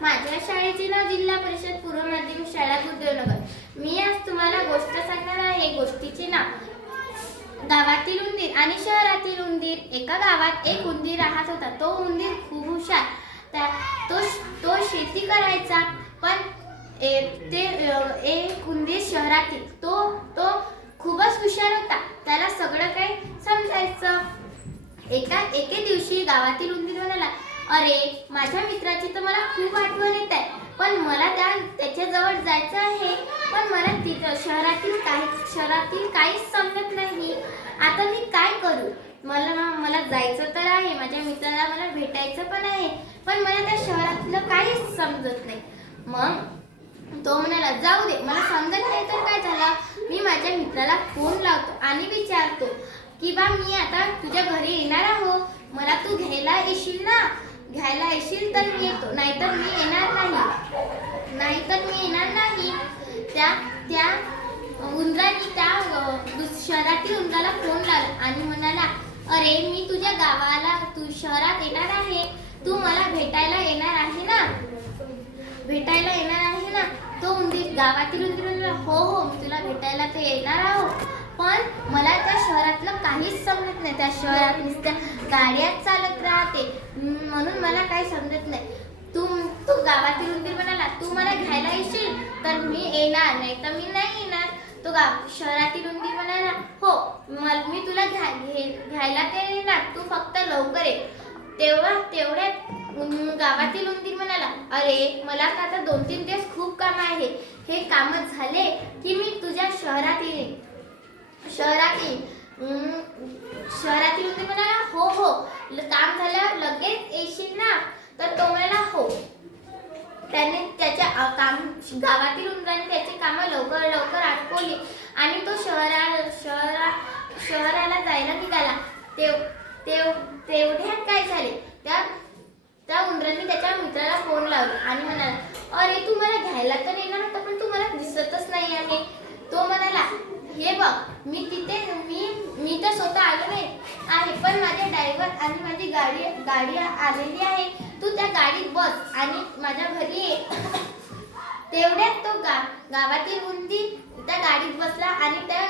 माझ्या शाळेचे नाव जिल्हा परिषद पूर्व माध्यमिक शाळा गुरुदेवनगर. मी आज तुम्हाला गोष्ट सांगणार आहे. गोष्टीचे नाव गावातील उंदीर आणि शहरातील उंदीर. एका गावात एक उंदीर राहत होता. तो उंदीर खूप हुशार. तो शेती करायचा. पण एक उंदीर शहरातील तो खूपच हुशार होता. त्याला सगळं काही समजायचं. एके दिवशी गावातील उंदीर म्हणाला, अरे, माझ्या मित्राची तर मला खूप आठवण येत आहे, पण मला त्याच्याजवळ जायचं आहे. पण मला शहरातील काहीच समजत नाही. आता मी काय करू? मला जायचं तर आहे, माझ्या मित्राला मला भेटायचं पण आहे, पण मला त्या शहरातलं काहीच समजत नाही. मग तो म्हणाला, जाऊ दे, मला समजत नाही तर काय झालं, मी माझ्या मित्राला फोन लावतो आणि विचारतो की बा, मी आता तुझ्या घरी येणार आहो, मला तू घ्यायला येशील ना? घ्यायला येशील तर मी येतो, नाहीतर मी येणार नाही. त्या उंदराने त्या शहरातील उंदराला फोन लावला आणि म्हणाला, अरे, मी तुझ्या तू शहरात येणार आहे, तू मला भेटायला येणार आहे ना? तो गावातील उंदीर म्हणाला, हो, मी तुला भेटायला तर येणार आहो, पण मला त्या शहरातलं काहीच समजत नाही. त्या शहरात नुसत्या गाड्याच चालत राहते, म्हणून मला काही समजत नाही. तो गावातील उंदीर म्हणाला, तू मला घ्यायला येशील तर मी येणार, नाही तर मी नाही येणार. शहरातील उंदीर म्हणाला, हो, मी तुला घ्यायला ते येणार, तू फक्त लवकर ये. तेवढ्यात गावातील उंदीर म्हणाला, अरे, मला तर आता 2-3 दिवस खूप काम आहे. हे काम झाले की मी तुझ्या शहरात येईन. शहरातील उंदीर म्हणाला, हो, काम झाल्यावर लगेच येशील ना? तर तो म्हणाला, हो. त्याने गावातील उंदराने त्याची कामं लवकर आटोपली आणि तो शहराला जायला निघाला. तेवढ्यात काय झाले, त्या उंदराने त्याच्या मित्राला फोन लावला आणि म्हणाला, अरे, तू मला घ्यायला तर येणार होता, पण तू मला दिसतच नाही आहे. तो म्हणाला, हे बघ, मी तर स्वतः आलो नाही आहे, पण माझे ड्रायव्हर आणि माझी गाडी आलेली आहे. तू त्या गाडीत बस आणि माझ्या घरी ये. तेवढ्यात तो गावातील उंदीर त्या गाडीत बसला आणि त्या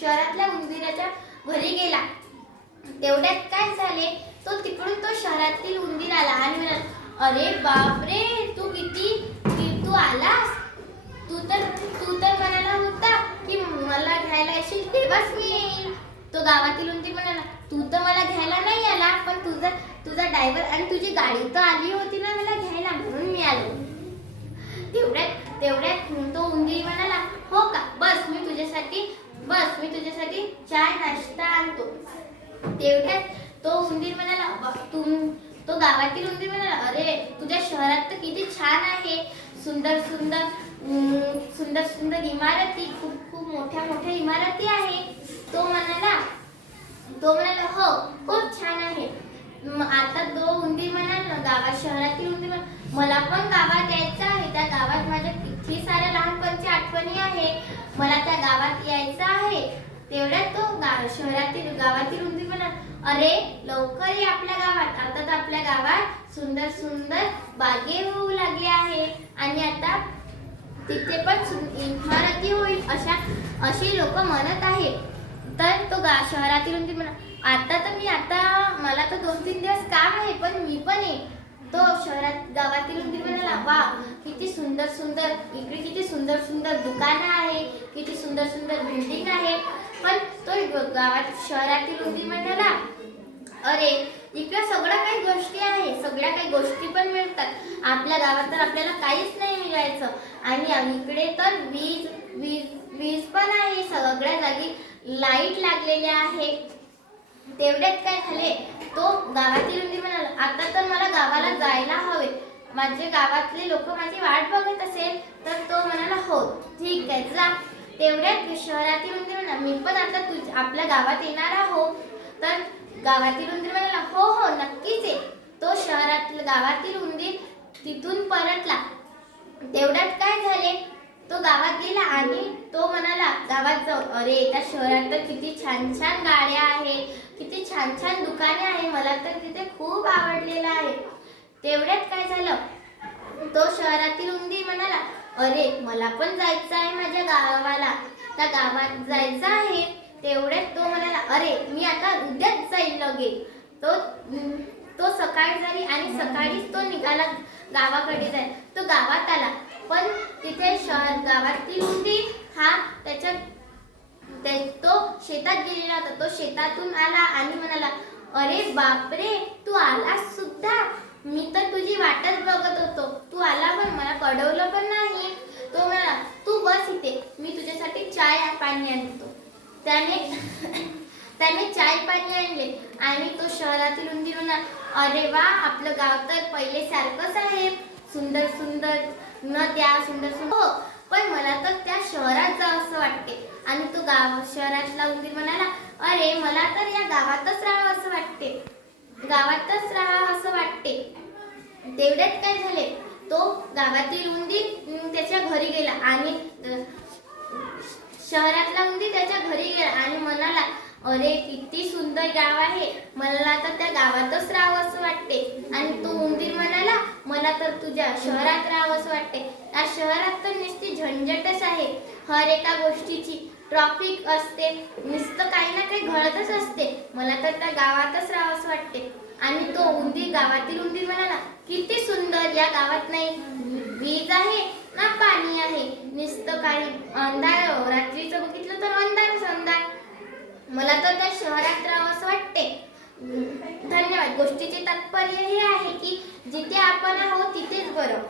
शहरातल्या उंदीराच्या घरी गेला. तेवढ्यात काय झाले, तिकडून तो शहरातील उंदीर आला आणि म्हणाला, अरे बापरे, तू आलास? तू तर म्हणाला होता की मला घ्यायला येशील तेव्हाच मी येईल. तो गावातील उंदीर म्हणाला, तू तर मला घ्यायला नाही आला, पण तुझा ड्रायव्हर आणि तुझी गाडी तर आली होती ना मला घ्यायला, म्हणून मी आलो. तेवढ्यात तो उंदीर म्हणाला, हो का, बस, मी तुझ्यासाठी चाय नाश्ता आणतो. तेवढ्यात तो उंदीर म्हणाला, तो गावातील उंदीर म्हणाला, अरे, तुझ्या शहरात तर किती छान आहे, सुंदर इमारती, खूप मोठ्या इमारती आहे. तो म्हणाला, हो, खूप छान आहे. आता तो उंदीर म्हणाला, शहरातील उंदीर म्हणाला, मला पण गावात यायचं आहे. त्या गावात माझ्या किती साऱ्या लहानपणच्या आठवणी आहे, मला त्या गावात यायचं आहे. तेवढ्यात तो गावातील उंदीर म्हणाला, अरे, लवकर ये आपल्या गावात. आता तर आपल्या गावात सुंदर बागे होऊ लागले आहे आणि आता तिथे पण इमारती होईल अशी लोक म्हणत आहेत. तर तो शहरातील उंदीर म्हणाला, मला तर 2-3 दिवस काम आहे, पण मी पण ये. तो गावातील उंदीर म्हणाला, वा, किती सुंदर इकडे किती सुंदर दुकानं आहे, किती सुंदर बिल्डिंग आहे. पण तो शहरातील उंदीर म्हणाला, अरे, इकडे सगळ्या काही गोष्टी पण मिळतात. आपल्या गावात तर आपल्याला काहीच नाही मिळायचं आणि इकडे तर वीज पण आहे, सगळ्या जागी लाईट लागलेल्या आहे. तेवढ्यात काय झाले, तो गावातील उंदीर म्हणाला, आता तर मला गावाला जायला हवे, माझे गावातले लोक माझी वाट बघत असेल. तर तो म्हणाला, हो, ठीक आहे, जा. तेवढ्यात शहरातील उंदीर म्हणाला, मी पण आता आपल्या गावात येणार आहो. तर गावातील उंदीर म्हणाला, हो, नक्कीच ये. तो गावातील उंदीर तिथून परतला. तेवढ्यात काय झाले, तो गावात गेला आणि तो म्हणाला, गावात जाऊ, अरे, त्या शहरात तर किती छान गाड्या आहे, किती छान दुकाने आहे, मला तर तिथे खूप आवडलेलं आहे. तेवढ्यात काय झालं, तो शहरातील उंदीर म्हणाला, अरे मला पण जायचं आहे माझ्या गावाला, त्या गावात जायचं आहे. तेवढ्यात तो म्हणाला, अरे मी आता उद्याच जाईल लगेच. तो तो सकाळ झाली आणि सकाळीच तो निघाला गावाकडे जाय. तो गावात आला, पण तिथे गावातील उंदीर हा तो शेतात गेलेला होता. तो शेतातून आला आणि म्हणाला, अरे बापरे, तू आलास सुद्धा. मी तर तुझी वाटच बघत होतो. तू आला पण मला कळवलं पण नाही. तो म्हणाला, तू बस इथे, मी तुझ्यासाठी चाय पाणी आणतो. त्याने चाय पाणी आणले आणि तो शहरातील उंदीर म्हणाला, अरे वा, आपलं गाव तर पहिले सारखंच आहे. सुंदर सुंदर नद्या, सुंदर सुंदर. हो, पण मला तर त्या शहरात जावं असं वाटते. आणि तो शहरातला उंदीर म्हणाला, अरे मला तर या गावातच राहावं असं वाटते, गावातच राहावं असं वाटते. तेवढ्यात काय झाले, तो गावातील उंदीर त्याच्या घरी गेला आणि शहरातला उंदीर त्याच्या घरी गेला आणि म्हणाला, अरे किती सुंदर गाव आहे, मला तर त्या गावातच राहावं असं वाटते. आणि तो उंदीर म्हणाला, मला तर तुझ्या शहरात राहावं असं वाटते. या शहरात तर नुसती झंझटच आहे, हर एका गोष्टीची ट्रॉफिक असते, नुसतं काही ना काही घडतच असते. मला तर त्या गावातच राहावं असं वाटते. आणि तो उंदीर, गावातील उंदीर म्हणाला, किती सुंदर, या गावात नाही वीज आहे ना पाणी आहे, नुसतं काही अंधार, रात्रीचं बघितलं तर अंधारच अंधार. मला तर त्या शहरात राहावं असं वाटते. धन्यवाद. गोष्टीचे तात्पर्य हे आहे की जिथे आपण आहोत तिथेच बरं.